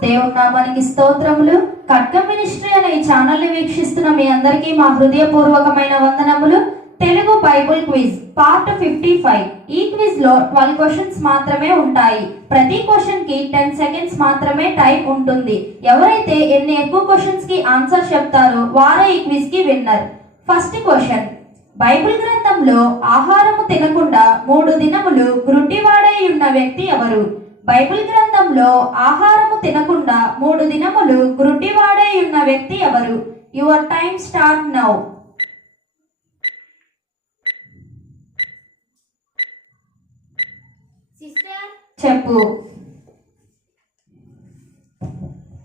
దేవుని నామానికి స్తోత్రములు. ఖడ్గం మినిస్ట్రీ అనే ఈ ఛానల్ని వీక్షిస్తున్న మీ అందరికీ మా హృదయపూర్వకమైన వందనములు. Telugu Bible quiz part fifty five. ఈ క్విజ్లో ట్వెల్వ్ క్వశ్చన్స్ మాత్రమే ఉంటాయి. ప్రతి క్వశ్చన్కి టెన్ సెకండ్స్ మాత్రమే టైం ఉంటుంది. ఎవరైతే ఎన్ని ఎక్కువ క్వశ్చన్స్కి ఆన్సర్ చెప్తారో వారే ఈ క్విజ్కి విన్నర్. First question. బైబిల్ గ్రంథంలో ఆహారము తినకుండా మూడు దినములు గ్రుడ్డివాడై ఉన్న వ్యక్తి ఎవరు? బైబిల్ గ్రంథంలో ఆహారము తినకుండా మూడు దినములు గ్రుడ్డివాడై ఉన్న వ్యక్తి ఎవరు? Your time start now. చెప్పు.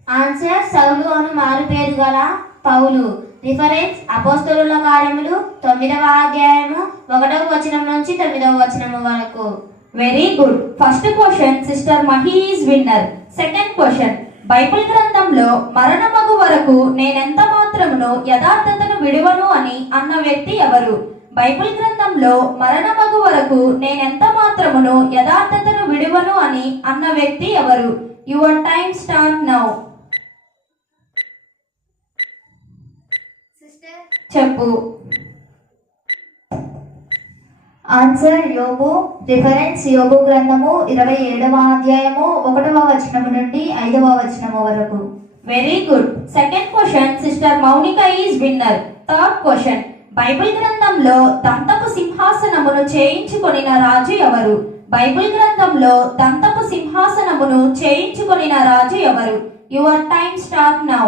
ఆన్సర్ సౌలు అను మారు పేరు గల పౌలు. రిఫరెన్స్ అపోస్తలుల కార్యములు తొమ్మిదవ అధ్యాయము ఒకటవ వచనం నుంచి తొమ్మిదవ వచనము వరకు. Very good first question sister Mahi is winner second question Bible గ్రంథంలో మరణమగు వరకు నేనెంత మాత్రమును యథార్థతను విడువను అని అన్న వ్యక్తి ఎవరు? బైబిల్ గ్రంథంలో మరణమగు వరకు నేనెంత మాత్రమును యథార్థతను విడువను అని అన్న వ్యక్తి ఎవరు? Your time start now sister చెప్పు. ఆన్సర్ యోబు రిఫరెన్స్ యోబు గ్రంథము ఇరవై ఏడవ అధ్యాయము ఒకటవ వచనము నుండి ఐదవ వచనము వరకు very good second question sister Mounika is winner third question Bible గ్రంథంలో దంతపు సింహాసనమును చేయించుకొనిన రాజు ఎవరు బైబిల్ గ్రంథంలో దంతపు సింహాసనమును చేయించుకొనిన రాజు ఎవరు your time start now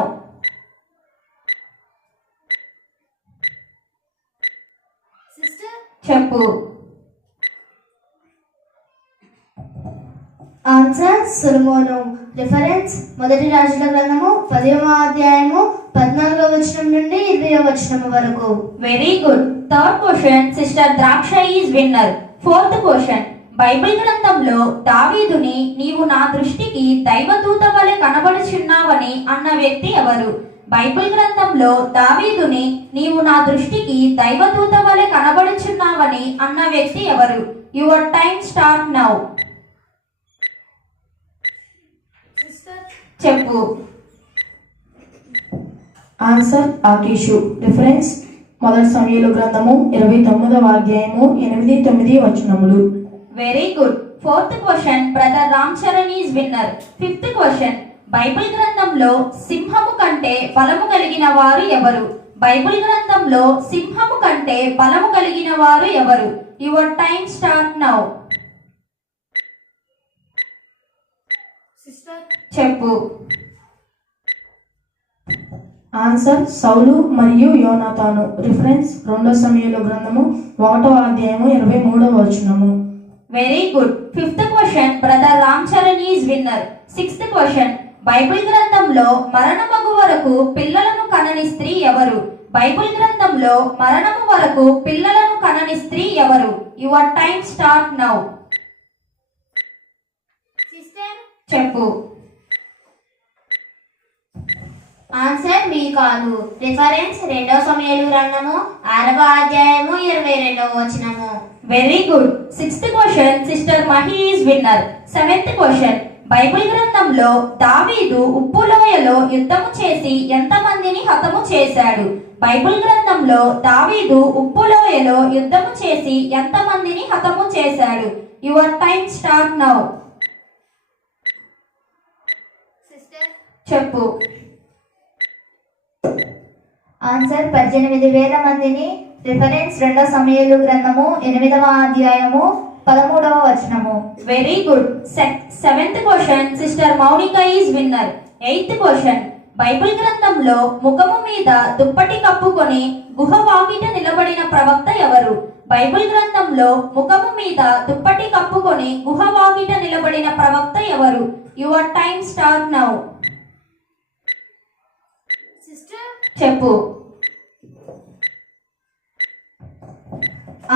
sister చెప్పు ఆన్సర్ సులమోను రిఫరెన్స్ మొదటి రాజుల గ్రంథము పదివ అధ్యాయము పద్నాలుగవ వచనం నుండి ఇరవై వచనం వరకు. Very good third question sister Draksha is winner fourth question Bible గ్రంథంలో దావీదుని నీవు నా దృష్టికి దైవదూత వలె కనబడుచున్నావని అన్న వ్యక్తి ఎవరు? బైబిల్ గ్రంథంలో దావీదుని నీవు నా దృష్టికి దైవదూత వలె కనబడుచున్నావని అన్న వ్యక్తి ఎవరు? Your time start now. చెప్పు. ఆన్సర్ ఆకీషు. రిఫరెన్స్ మొదటి సమయంలో గ్రంథము ఇరవై తొమ్మిదవ అధ్యాయము ఎనిమిది తొమ్మిది వచనములు. Very good fourth question brother Ram Charan is winner fifth question Bible గ్రంథంలో సింహము కంటే బలము కలిగిన వారు ఎవరు? బైబిల్ గ్రంథంలో సింహము కంటే బలము కలిగిన వారు ఎవరు? యువర్ టైం స్టార్ట్ నౌ చెప్పు. ఆన్సర్ సౌలు మరియు యోనాతాను. రిఫరెన్స్ రెండో సమయంలో గ్రంథము ఒకటవ అధ్యాయము ఇరవై మూడవ వచనము. Very good fifth question brother Ram Charan is winner sixth question Bible గ్రంథంలో మరణమగు వరకు పిల్లలను కనని స్త్రీ ఎవరు? బైబిల్ గ్రంథంలో మరణము వరకు పిల్లలను కనని స్త్రీ ఎవరు? యువర్ టైం స్టార్ట్ నౌ చెప్పు. ఆన్సర్ మీ కాదు. రిఫరెన్స్ రెండవ సమయాలు గ్రంథము ఆరవ అధ్యాయము ఇరవై రెండవ వచనము. Very good sixth question sister Mahi is winner seventh question Bible గ్రంథంలో దావీదు ఉప్పు లోయలో యుద్ధము చేసి ఎంతమందిని హతము చేశాడు. బైబిల్ గ్రంథంలో దావీదు ఉప్పు లోయలో యుద్ధము చేసి ఎంతమందిని హతము చేశాడు. యువర్ టైం స్టార్ట్ నౌ చెప్పు. ఆన్సర్ పద్దెనిమిది వేల మందిని. రిఫరెన్స్ రెండవ సమయాలు గ్రంథము ఎనిమిదవ అధ్యాయము పదమూడవ వచనము. Very good seventh question sister Mounika is winner eighth question Bible గ్రంథంలో ముఖము మీద దుప్పటి కప్పుకొని గుహ వాకిట నిలబడిన ప్రవక్త ఎవరు? బైబిల్ గ్రంథంలో ముఖము మీద దుప్పటి కప్పుకొని గుహ వాకిట నిలబడిన ప్రవక్త ఎవరు? యువర్ టైం స్టార్ట్ నౌ చెప్పు.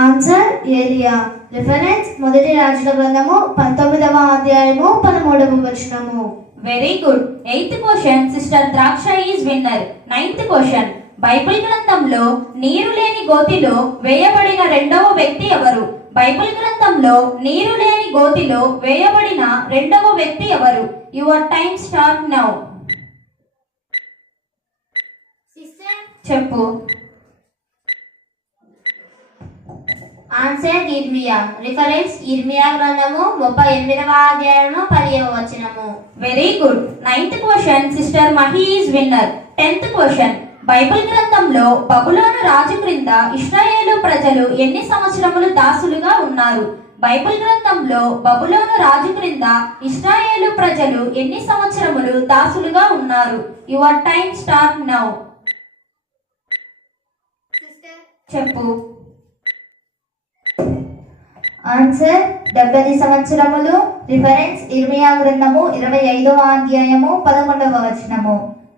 ఆన్సర్ ఏలియా రిఫరెన్స్ మొదటి రాజుల గ్రంథము పంతొమ్మిదవ అధ్యాయము పదమూడవ వచనము. Very good eighth question sister Draksha is winner ninth question Bible గ్రంథంలో నీరు లేని గోతిలో వేయబడిన రెండవ వ్యక్తి ఎవరు? బైబిల్ గ్రంథంలో నీరు లేని గోతిలో వేయబడిన రెండవ వ్యక్తి ఎవరు? యువర్ టైం స్టార్ట్ నౌ చెప్పు. ఆన్సర్ ఇర్మియా రిఫరెన్స్ ఇర్మియా గ్రంథము ముప్పై ఎనిమిదవ అధ్యాయము పదిహేవ వచనము. Very good ninth question sister Mahi is winner tenth question Bible గ్రంథంలో బబులోను రాజు క్రింద ఇస్రాయేలు ప్రజలు ఎన్ని సంవత్సరములు దాసులుగా ఉన్నారు? బైబిల్ గ్రంథంలో బబులోను రాజు క్రింద ఇస్రాయేలు ప్రజలు ఎన్ని సంవత్సరములు దాసులుగా ఉన్నారు? యువర్ టైం స్టార్ట్ నౌ చెప్పు. ఆన్సర్ డెబ్బై సంవత్సరములు రిఫరెన్స్ ఇర్మియా గ్రంథము ఇరవై ఐదవ అధ్యాయము పదకొండవ వచనము.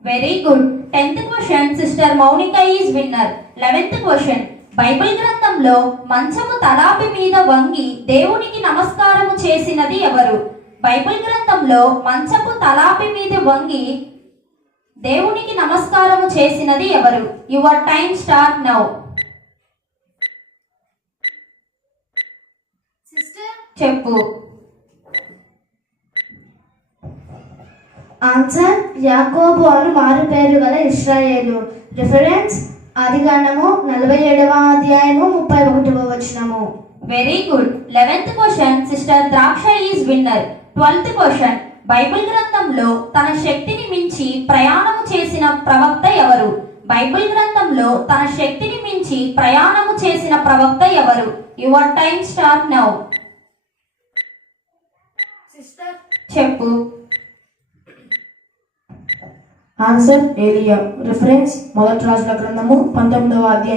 Very good tenth question sister Mounika is winner eleventh question Bible గ్రంథంలో మంచము తలాపి మీద వంగి దేవునికి నమస్కారము చేసినది ఎవరు? బైబిల్ గ్రంథంలో మంచపు తలాపి మీద వంగి దేవునికి నమస్కారము చేసినది ఎవరు? యువర్ టైం స్టార్ట్ నౌ చెప్పు. ఆన్సర్ యాకోబు అను మారు పేరు గల ఇస్రాయేలు. రిఫరెన్స్ ఆదికాండము నలభై ఏడవ అధ్యాయము ముప్పై ఒకటవ వచనము. Very good eleventh question sister Draksha is winner twelfth question Bible గ్రంథంలో తన శక్తిని మించి ప్రయాణము చేసిన ప్రవక్త ఎవరు? బైబిల్ గ్రంథంలో తన శక్తిని మించి ప్రయాణము చేసిన ప్రవక్త ఎవరు? యువర్ టైం స్టార్ట్ నౌ చెప్పు. ఆన్సర్ ఏలియా రిఫరెన్స్ మొదటి రాజుల గ్రంథము పంతొమ్మిదవ అధ్యాయం.